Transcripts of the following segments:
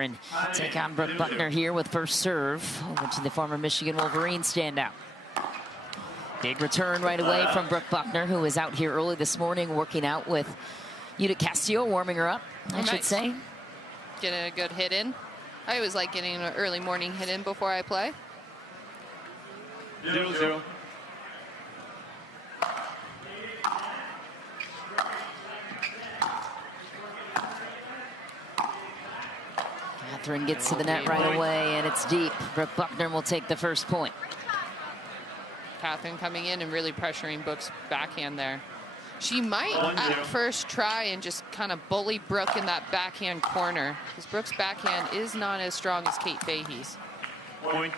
Buckner and take on Brooke Buckner here with first serve over to the former Michigan Wolverine standout. Big return right away from Brooke Buckner, who was out here early this morning working out with Judith Castillo, warming her up, I should say. Getting a good hit in. I always like getting an early morning hit in before I play. 0-0. Catherine gets to the net right away, and it's deep. Brooke Buckner will take the first point. Catherine coming in and really pressuring Brooke's backhand there. She might at first try and just kind of bully Brooke in that backhand corner, because Brooke's backhand is not as strong as Kate Fahey's. Point.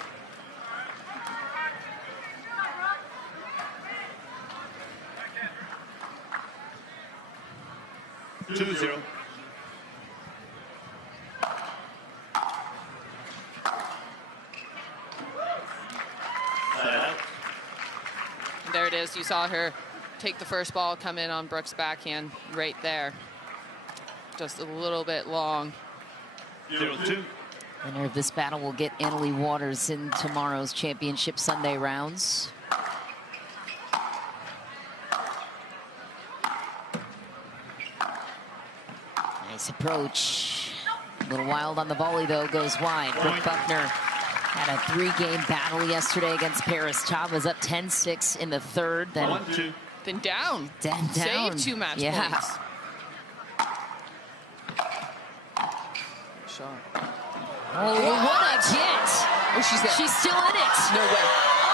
Two zero. There it is. You saw her take the first ball, come in on Brooke's backhand right there. Just a little bit long. 0-2. Winner of this battle will get Annalie Waters in tomorrow's Championship Sunday rounds. Nice approach. A little wild on the volley, though, goes wide. Brooke Buckner had a 3-game battle yesterday against Paris. Todd was up 10-6 in the third. Then 1-2. Then down. Down. Saved 2 match points. Shot. Oh, what a hit. Oh, she's there. She's still in it. No way.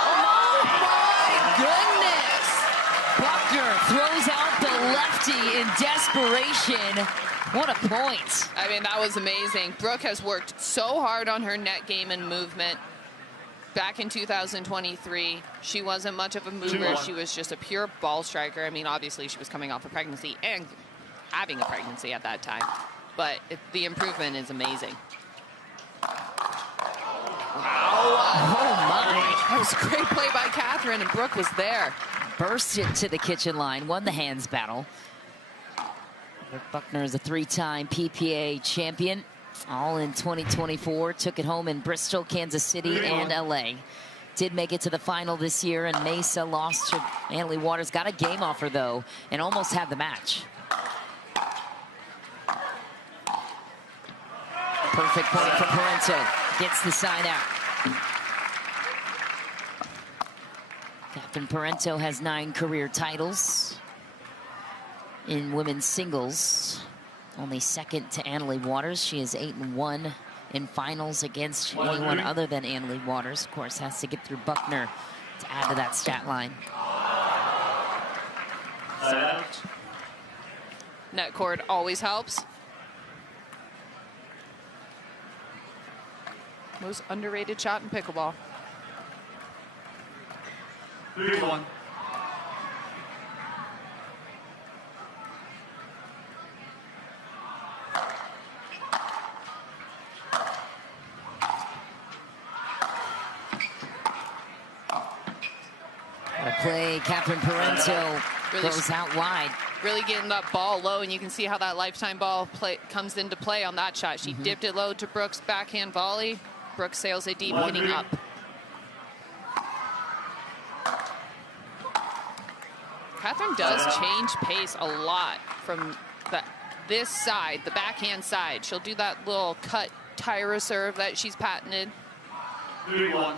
Oh, my goodness. Buckner throws out the lefty in desperation. What a point. I mean, that was amazing. Brooke has worked so hard on her net game and movement. Back in 2023, she wasn't much of a mover. She was just a pure ball striker. I mean, obviously, she was coming off a pregnancy and having a pregnancy at that time. But the improvement is amazing. Wow. Oh, my. That was a great play by Catherine, and Brooke was there. Burst it to the kitchen line, won the hands battle. Brooke Buckner is a 3-time PPA champion, all in 2024. Took it home in Bristol, Kansas City, and LA. Did make it to the final this year, and Mesa lost to Annalie Waters. Got a game off her, though, and almost had the match. Perfect point for Prento. Gets the side out. Catherine Prento has 9 career titles in women's singles. Only second to Annalie Waters. She is 8-1 in finals against anyone other than Annalie Waters. Of course, has to get through Buckner to add to that stat line. Net cord always helps. Most underrated shot in pickleball. 3-1. Play, Catherine Parenteau really goes out wide. Really getting that ball low, and you can see how that lifetime ball comes into play on that shot. She dipped it low to Brooke's backhand volley. Brooke sails it deep, hitting up. Catherine does change pace a lot from this side, the backhand side. She'll do that little cut Tyra serve that she's patented. 3-1.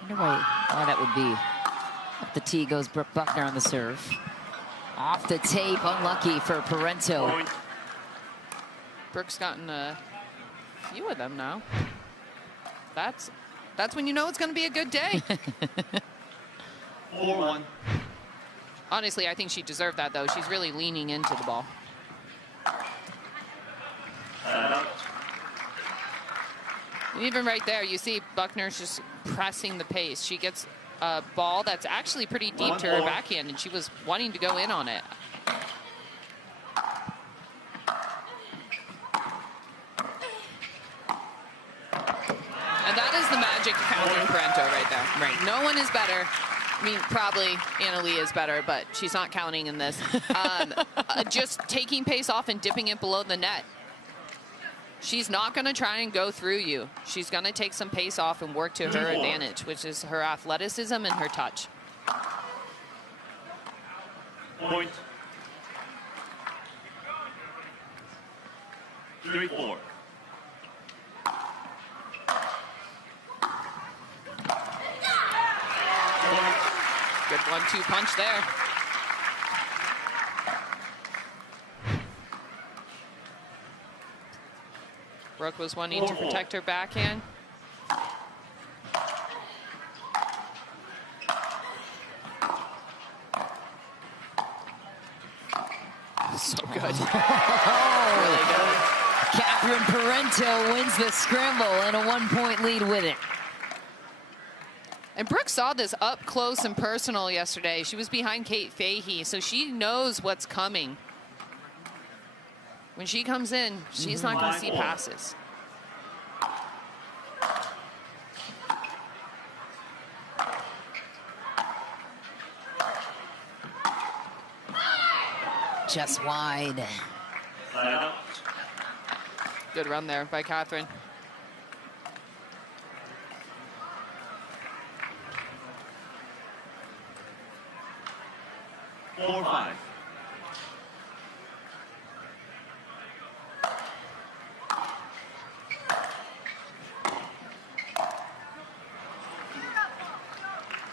I wonder why that would be. Up the tee goes Brooke Buckner on the serve. Off the tape, unlucky for Parenteau. Point. Brooke's gotten a few of them now. That's when you know it's going to be a good day. 4-1. Honestly, I think she deserved that, though. She's really leaning into the ball. And even right there, you see Buckner's just pressing the pace. She gets a ball that's actually pretty deep to her backhand, and she was wanting to go in on it. And that is the magic of Catherine Prento right there. Right. No one is better. I mean, probably Annalie is better, but she's not counting in this. Just taking pace off and dipping it below the net. She's not going to try and go through you. She's going to take some pace off and work to her advantage, which is her athleticism and her touch. Point. 3-4. Good 1-2 punch there. Brooke was wanting to protect her backhand. So good. Really good. Catherine Parento wins the scramble and a 1-point lead with it. And Brooke saw this up close and personal yesterday. She was behind Kate Fahey, so she knows what's coming. When she comes in, she's not going to see passes. Just wide. Good run there by Catherine. Four, 5.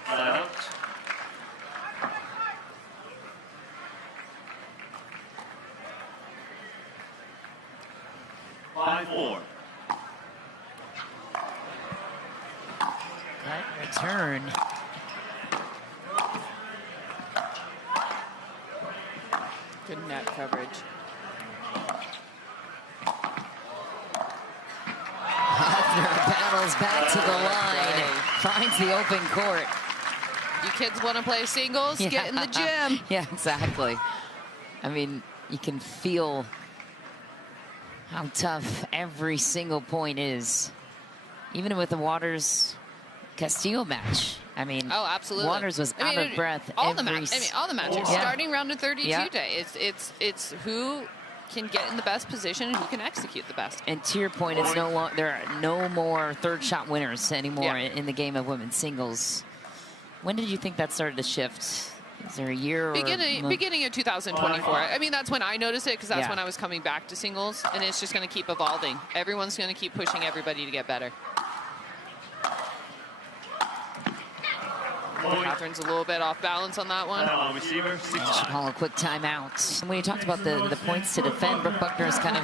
Out. 5-4. Right return. Good net coverage. Buckner battles back to the line, finds the open court. You kids want to play singles? Yeah. Get in the gym. Yeah, exactly. I mean, you can feel how tough every single point is. Even with the Waters Castillo match. I mean, Oh, absolutely. Waters was out of breath. All the matches. Yeah. Starting round of 32 Yeah. day. It's who can get in the best position and who can execute the best. And to your point, it's no longer, there are no more third shot winners anymore in the game of women's singles. When did you think that started to shift? Is there a year or Beginning of 2024. I mean, that's when I noticed it, because that's Yeah. when I was coming back to singles, and it's just going to keep evolving. Everyone's going to keep pushing everybody to get better. Catherine's a little bit off balance on that one. Receiver, 6. Call a quick timeout. When you talked about the points to defend, Brooke Buckner is kind of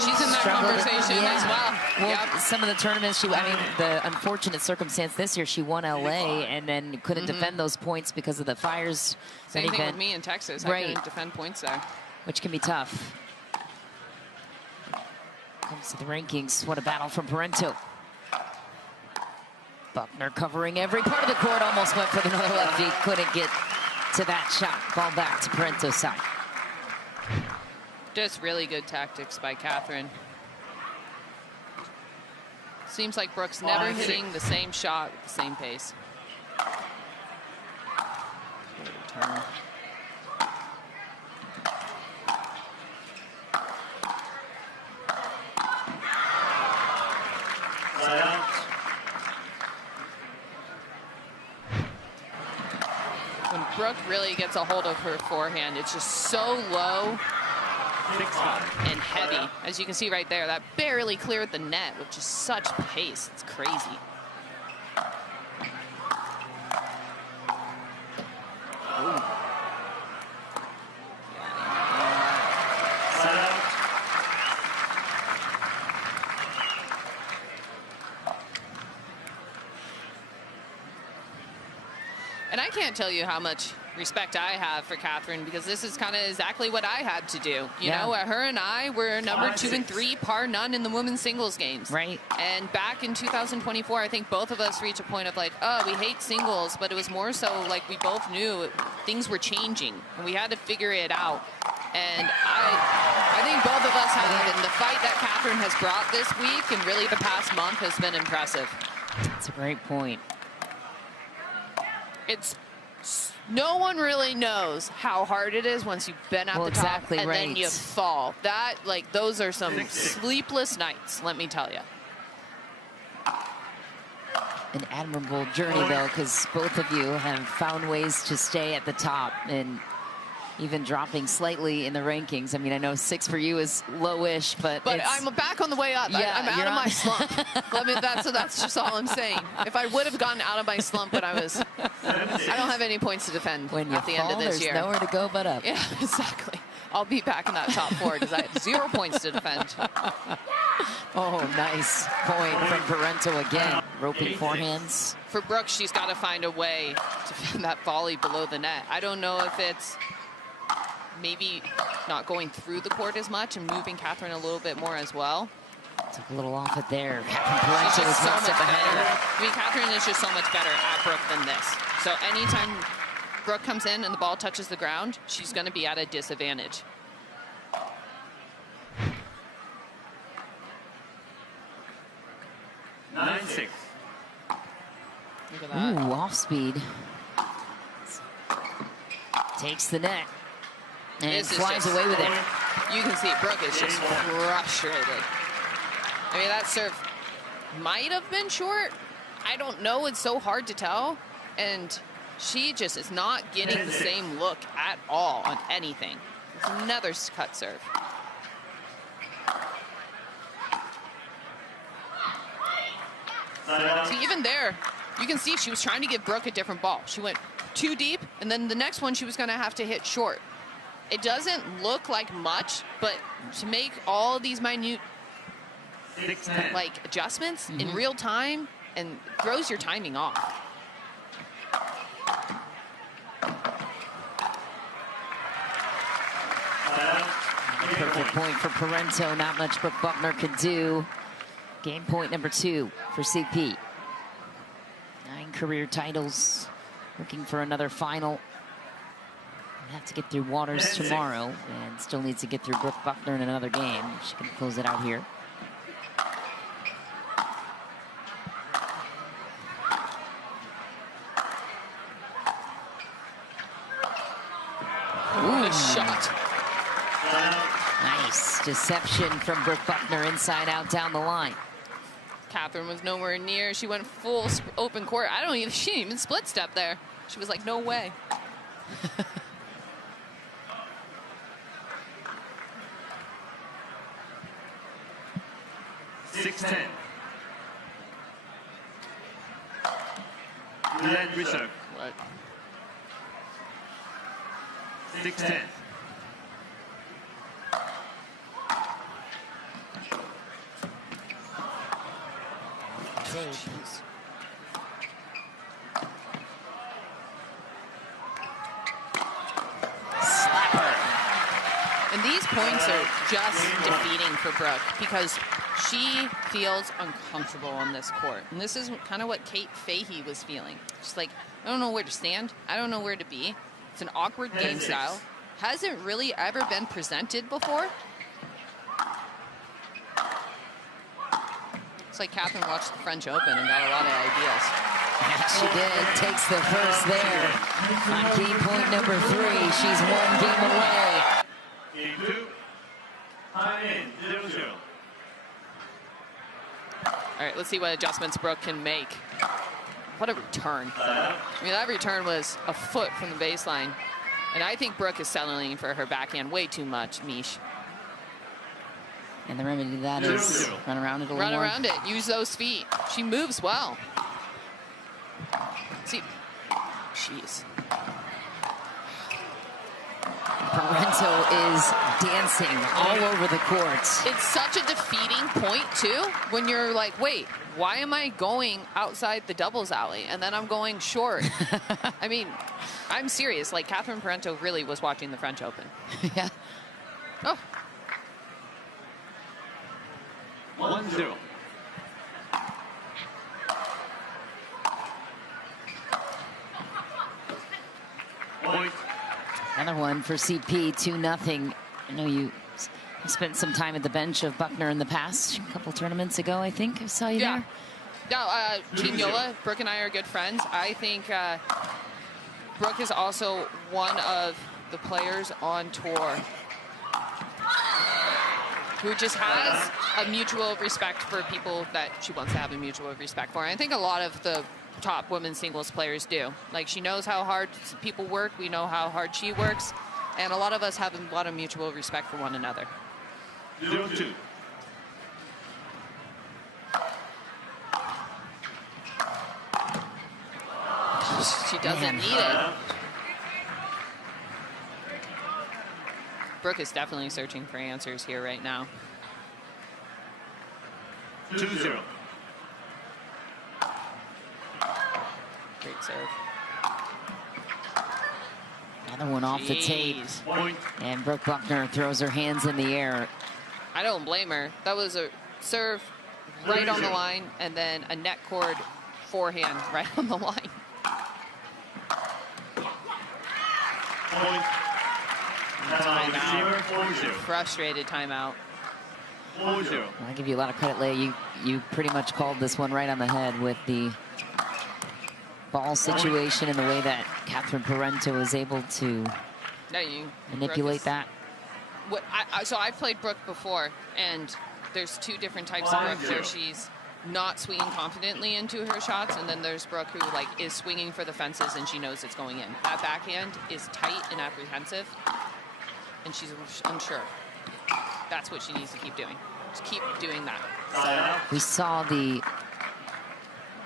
She's in that struggled. conversation as well. Well, Yep. some of the tournaments, I mean, the unfortunate circumstance this year, she won LA and then couldn't defend those points because of the fires. Same thing event, with me in Texas. Right. I couldn't defend points there. which can be tough. Comes to the rankings. What a battle from Prento. Buckner covering every part of the court. Almost went for another lefty. Couldn't get to that shot. Ball back to Parento's side. Just really good tactics by Catherine. Seems like Brooke's never hitting the same shot with the same pace. Good return. When Brooke really gets a hold of her forehand, it's just so low 6-5. and heavy. As you can see right there, that barely cleared the net with just such pace. It's crazy. Ooh. Side out. And I can't tell you how much respect I have for Catherine, because this is kind of exactly what I had to do. You know, her and I were number 2 and 3, par none in the women's singles games. Right. And back in 2024, I think both of us reached a point of like, oh, we hate singles, but it was more so like we both knew things were changing and we had to figure it out. And I think both of us have, and the fight that Catherine has brought this week and really the past month has been impressive. That's a great point. It's no one really knows how hard it is once you've been at the top exactly and right. then you fall. That, like, those are some sleepless nights, let me tell you. An admirable journey, though, because both of you have found ways to stay at the top and even dropping slightly in the rankings. I mean, I know 6 for you is lowish, but I'm back on the way up. Yeah, I'm out of my slump. That's just all I'm saying. If I would have gotten out of my slump when I don't have any points to defend when at the end of this year. There's nowhere to go but up. Yeah, exactly. I'll be back in that top 4 because I have 0 points to defend. Oh, nice point from Prento again. Roping forehands. For Brooke, she's got to find a way to defend that volley below the net. I don't know if it's maybe not going through the court as much and moving Catherine a little bit more as well. Took a little off it there. Catherine She's Prento is just so one much step ahead. better. I mean, Catherine is just so much better at Brooke than this. So anytime Brooke comes in and the ball touches the ground, she's going to be at a disadvantage. Nine, 6. Look at that. Ooh, off speed. Takes the net and This is flies just- away with it. You can see Brooke is just frustrated. I mean, that serve might have been short. I don't know. It's so hard to tell. And she just is not getting the same look at all on anything. It's another cut serve. See, even there, you can see she was trying to give Brooke a different ball. She went too deep, and then the next one she was going to have to hit short. It doesn't look like much, but to make all of these minute 6-10. like adjustments in real time and throws your timing off. Perfect point for Parenteau. Not much Brooke Buckner could do. Game point number 2 for CP. 9 career titles. Looking for another final. We'll have to get through Waters tomorrow, and still needs to get through Brooke Buckner in another game. She can close it out here. Good shot. Nice deception from Brooke Buckner, inside out down the line. Catherine was nowhere near. She went full open court. She didn't even split step there. She was like, no way. 6-10. Land reserve. What? 6-10. Jeez. Slapper. And these points are just defeating for Brooke because she feels uncomfortable on this court. And this is kind of what Kate Fahey was feeling. She's like, I don't know where to stand. I don't know where to be. It's an awkward game style. Hasn't really ever been presented before. It's like Catherine watched the French Open and got a lot of ideas. Yeah, she did. Takes the first there. On game point number 3, she's 1 game away. Game 2. High end 0-0. All right, let's see what adjustments Brooke can make. What a return. I mean, that return was a foot from the baseline. And I think Brooke is settling for her backhand way too much, Mish. And the remedy to that is run around it a little Run more. around it. Use those feet. She moves well. See, jeez. Parenteau is dancing all over the court. It's such a defeating point, too, when you're like, wait, why am I going outside the doubles alley? And then I'm going short. I mean, I'm serious. Like, Catherine Prento really was watching the French Open. Yeah. Oh. 1-0. Point. Another one for CP, 2-0. I know you spent some time at the bench of Buckner in the past, a couple tournaments ago, I think. I saw you there. No, Team Yola, Brooke and I are good friends. I think Brooke is also one of the players on tour who just has a mutual respect for people that she wants to have a mutual respect for. And I think a lot of the top women's singles players do. Like, she knows how hard people work. We know how hard she works. And a lot of us have a lot of mutual respect for one another. 0-2. She doesn't need it. Brooke is definitely searching for answers here right now. 2-0. Great serve. Another one off the tape. Point. And Brooke Buckner throws her hands in the air. I don't blame her. That was a serve right on the line, and then a net cord forehand right on the line. Point. Timeout. 4-0. Frustrated timeout. 4-0. I'll give you a lot of credit, Leigh. You pretty much called this one right on the head with the ball situation and the way that Catherine Parento was able to manipulate that. So I've played Brooke before, and there's two different types of Brooke where she's not swinging confidently into her shots, and then there's Brooke who is swinging for the fences and she knows it's going in. That backhand is tight and apprehensive, and she's unsure. That's what she needs to keep doing. Just keep doing that. We saw the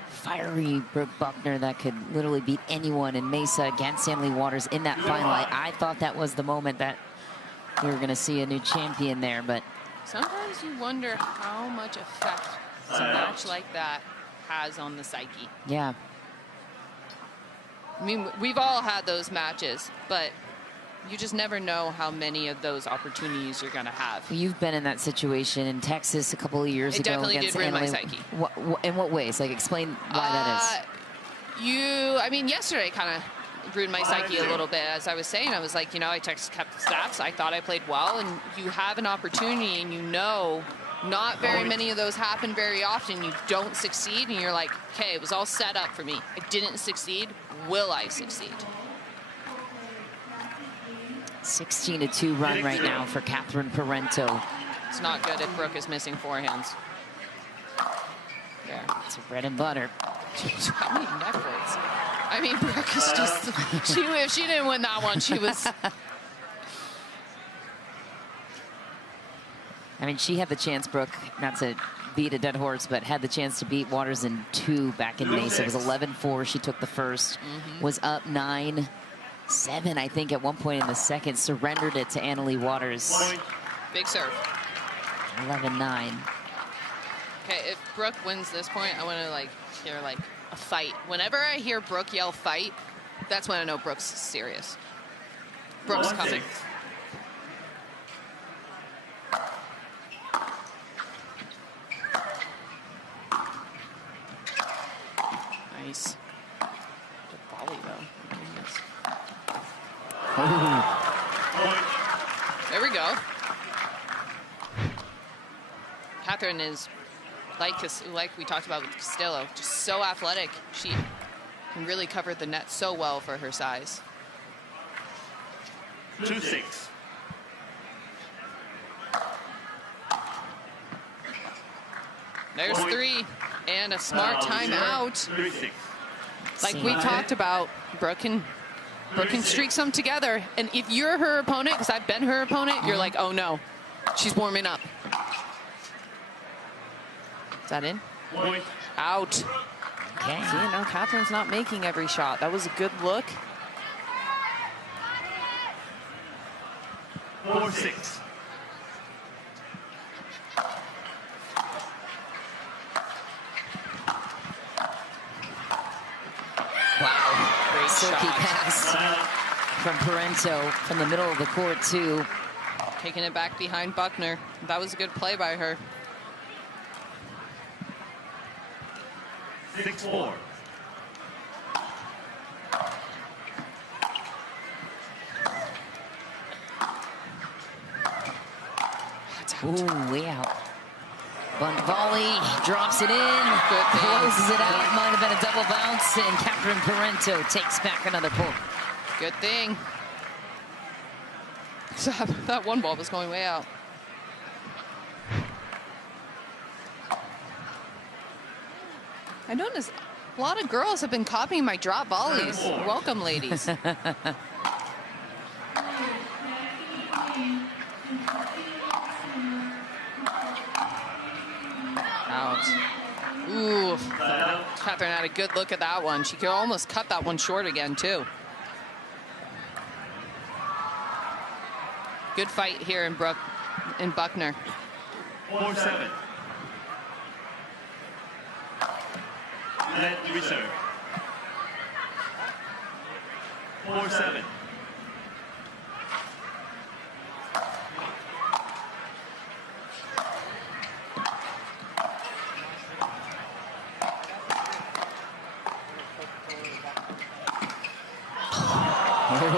fiery Brooke Buckner that could literally beat anyone in Mesa against Emily Waters in that final. I thought that was the moment that we were going to see a new champion there, but sometimes you wonder how much effect a match like that has on the psyche. Yeah. I mean, we've all had those matches, but you just never know how many of those opportunities you're going to have. You've been in that situation in Texas a couple of years ago. It definitely against did ruin Emily. my psyche. In what ways? Like, explain why that is. I mean, yesterday kind of ruined my psyche a little bit. As I was saying, I was like, I kept the stats. I thought I played well, and you have an opportunity, and not very many of those happen very often. You don't succeed, and you're like, okay, it was all set up for me. I didn't succeed. Will I succeed? 16-2 run right now for Catherine Parento. It's not good if Brooke is missing forehands. There. It's her bread and butter. How many net cords? I mean, Brooke is just, if she didn't win that one, she was. I mean, she had the chance, Brooke, not to beat a dead horse, but had the chance to beat Waters in 2 back in Mesa. It was 11-4. She took the first, was up 9-7, I think, at one point in the second, surrendered it to Annalie Waters. Big serve. 11-9. Okay, if Brooke wins this point, I want to hear a fight. Whenever I hear Brooke yell fight, that's when I know Brooke's serious. Brooke's coming. Nice. Good volley, though. There we go. Catherine is, like we talked about with Castillo, just so athletic. She can really cover the net so well for her size. 2-6. There's 3 and a smart timeout. 3-6. Like we talked about, Brooke can streak some together. And if you're her opponent, because I've been her opponent, you're like, oh no, she's warming up. Is that in? Point. Out. Okay. See, now Catherine's not making every shot. That was a good look. 4-6. Wow. Great Silky shot. pass from Prento from the middle of the court, too. Taking it back behind Buckner. That was a good play by her. 6-4. Ooh, way out. Bunt volley, drops it in, Good thing. closes it out. Might have been a double bounce, and Catherine Parento takes back another point. Good thing. That one ball was going way out. I noticed a lot of girls have been copying my drop volleys. Welcome, ladies. Out. Ooh. Catherine had a good look at that one. She could almost cut that one short again, too. Good fight here in Buckner. 4-7. Net reserve. 4-7.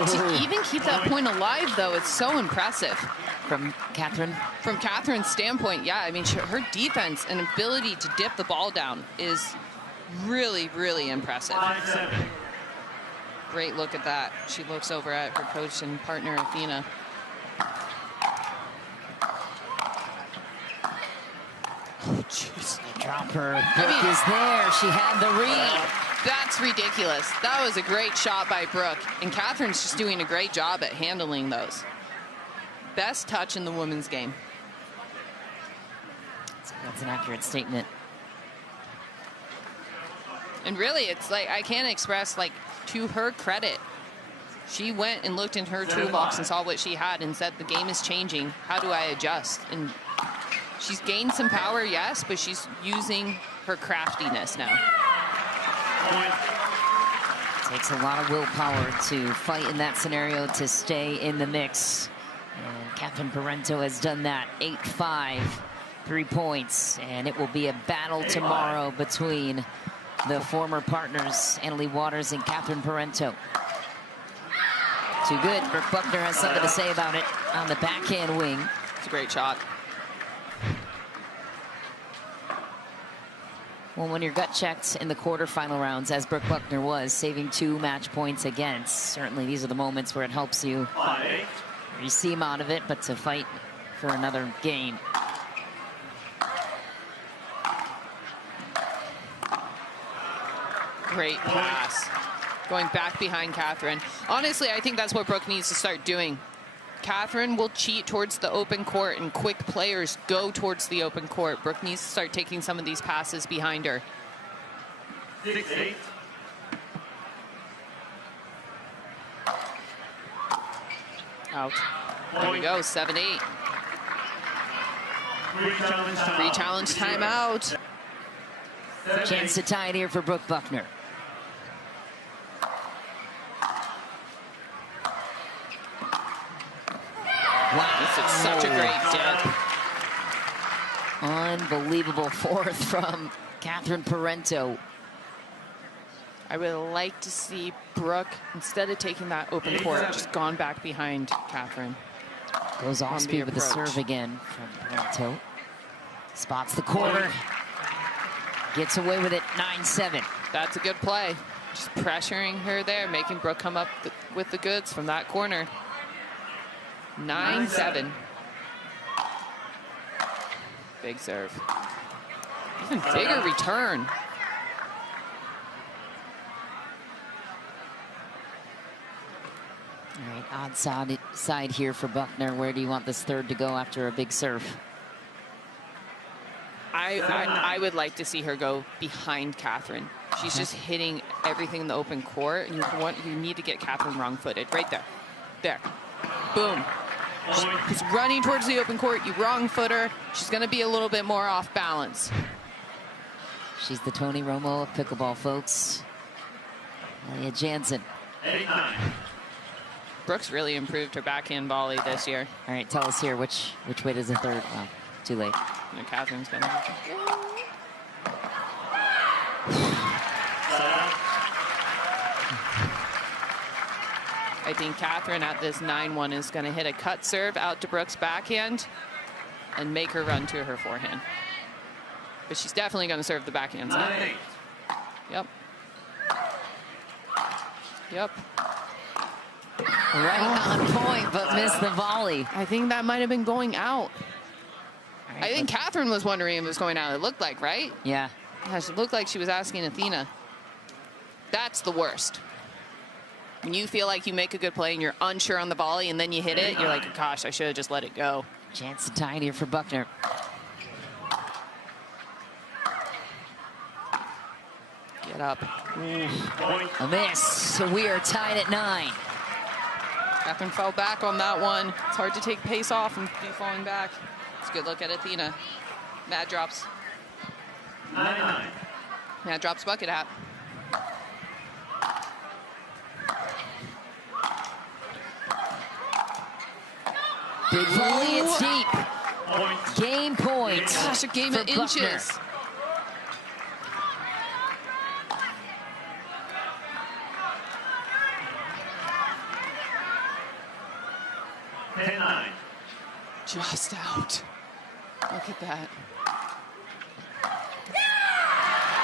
To even keep that point alive, though, it's so impressive. From Catherine? From Catherine's standpoint, yeah. I mean, her defense and ability to dip the ball down is really, really impressive. 5-7. Great look at that. She looks over at her coach and partner, Athena. Oh, jeez. Drop her. Brooke is there. She had the read. That's ridiculous. That was a great shot by Brooke. And Catherine's just doing a great job at handling those. Best touch in the women's game. That's an accurate statement. And really, it's like, I can't express, like, to her credit, she went and looked in her toolbox and saw what she had and said, the game is changing. How do I adjust? And she's gained some power, yes, but she's using her craftiness now. It takes a lot of willpower to fight in that scenario, to stay in the mix. And Catherine Prento has done that. 8-5, 3 points. And it will be a battle tomorrow between the former partners, Annalie Waters and Catherine Prento. Too good. Brooke Buckner has something to say about it on the backhand wing. It's a great shot. Well, when you're gut checked in the quarterfinal rounds, as Brooke Buckner was, saving 2 match points against, certainly these are the moments where it helps you reseam out of it, but to fight for another game. Great pass. Going back behind Catherine. Honestly, I think that's what Brooke needs to start doing. Catherine will cheat towards the open court, and quick players go towards the open court. Brooke needs to start taking some of these passes behind her. 6-8. Out. There we go, 7-8. Re-challenge timeout. Chance to tie it here for Brooke Buckner. Wow, this is such a great dip. Unbelievable fourth from Catherine Prento. I would like to see Brooke, instead of taking that open court, just gone back behind Catherine. Goes off speed with the serve again from Prento. Spots the corner. Gets away with it, 9-7. That's a good play. Just pressuring her there, making Brooke come up with the goods from that corner. 9-7. Big serve. Even bigger return. All right, odd side here for Buckner. Where do you want this third to go after a big serve? I would like to see her go behind Catherine. She's just hitting everything in the open court, and you need to get Catherine wrong-footed. Right there. There. Boom. She's running towards the open court. You wrong-foot her. She's going to be a little bit more off balance. She's the Tony Romo of pickleball, folks. Elia Jansen. 8-9. Brooks really improved her backhand volley this year. All right, tell us here, which way does the third? Well, too late. And Catherine's going to... I think Catherine at this 9-1 is going to hit a cut serve out to Brooks' backhand and make her run to her forehand. But she's definitely going to serve the backhand side. 9-8. Yep. Yep. Right on point, but missed the volley. I think that might have been going out. I think Catherine was wondering if it was going out. It looked like, right? Yeah. Yeah, it looked like she was asking Athena. That's the worst. When you feel like you make a good play and you're unsure on the volley and then you hit it, you're like, gosh, I should have just let it go. Chance to tie it here for Buckner. Get up. A miss. So we are tied at 9. Catherine fell back on that one. It's hard to take pace off and be falling back. It's a good look at Athena. Mad drops. 9-9. Mad drops bucket hat. Big volley, it's deep. Point. Game point. Gosh, a game for of inches. Buckner. Just out. Look at that.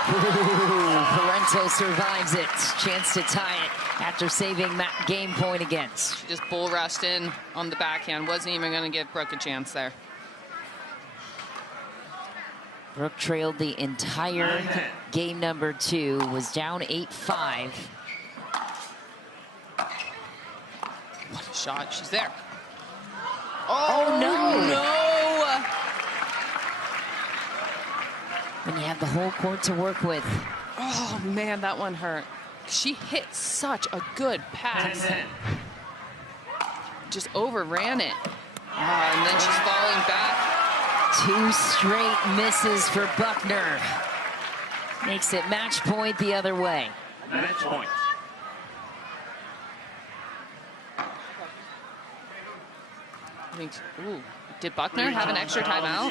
Parenteau survives it. Chance to tie it after saving that game point against. She just bull rushed in on the backhand. Wasn't even going to give Brooke a chance there. Brooke trailed the entire game number 2, was down 8-5. What a shot. She's there. Oh, no! No! When you have the whole court to work with. Oh, man, that one hurt. She hit such a good pass. 10-10. Just overran it. And then she's falling back. 2 straight misses for Buckner. Makes it match point the other way. Match point. I think, ooh, did Buckner have an extra timeout?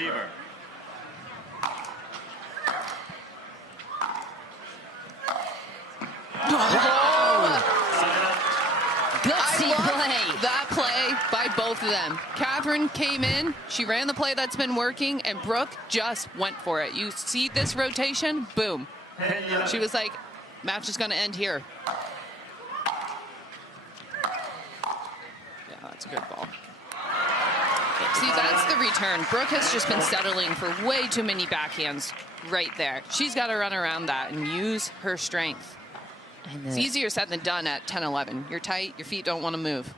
Gutsy play. That play by both of them. Catherine came in, she ran the play that's been working, and Brooke just went for it. You see this rotation? Boom. She was like, match is going to end here. Yeah, that's a good ball. See, that's the return. Brooke has just been settling for way too many backhands right there. She's got to run around that and use her strength. It's easier said than done at 10-11. You're tight, your feet don't want to move.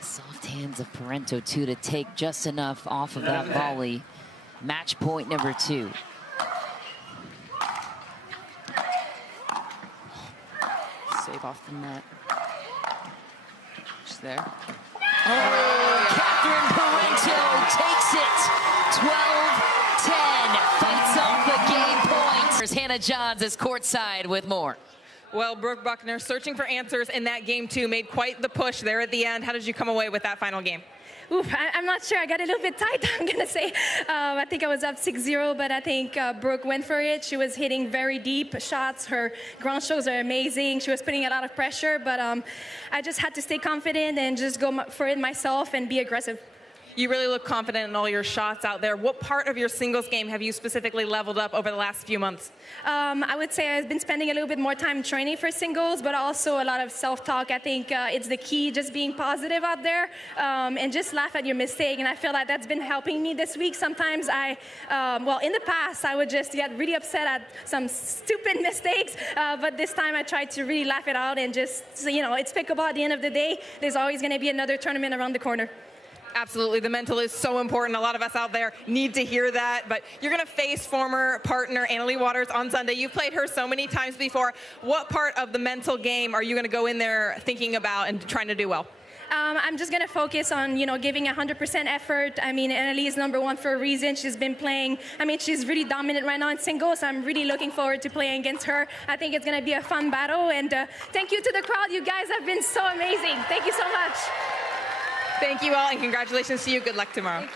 Soft hands of Prento, too, to take just enough off of that volley. Match point number 2. Save off the net. She's there. Oh, Catherine Prento takes it. 12-10. Fights off the game point. Here's Hannah Johns is courtside with more. Well, Brooke Buckner, searching for answers in that game 2, made quite the push there at the end. How did you come away with that final game? Oof, I'm not sure. I got a little bit tight, I'm going to say. I think I was up 6-0, but I think Brooke went for it. She was hitting very deep shots. Her ground strokes are amazing. She was putting a lot of pressure, but I just had to stay confident and just go for it myself and be aggressive. You really look confident in all your shots out there. What part of your singles game have you specifically leveled up over the last few months? I would say I've been spending a little bit more time training for singles, but also a lot of self-talk. I think it's the key, just being positive out there and just laugh at your mistake. And I feel like that's been helping me this week. Sometimes well, in the past, I would just get really upset at some stupid mistakes, but this time I tried to really laugh it out and just, you know, it's pickleball at the end of the day. There's always going to be another tournament around the corner. Absolutely. The mental is so important. A lot of us out there need to hear that. But you're going to face former partner Annalie Waters on Sunday. You've played her so many times before. What part of the mental game are you going to go in there thinking about and trying to do well? I'm just going to focus on, you know, giving 100% effort. I mean, Annalie is #1 for a reason. She's been playing. I mean, she's really dominant right now in singles. So I'm really looking forward to playing against her. I think it's going to be a fun battle. And thank you to the crowd. You guys have been so amazing. Thank you so much. Thank you all, and congratulations to you. Good luck tomorrow.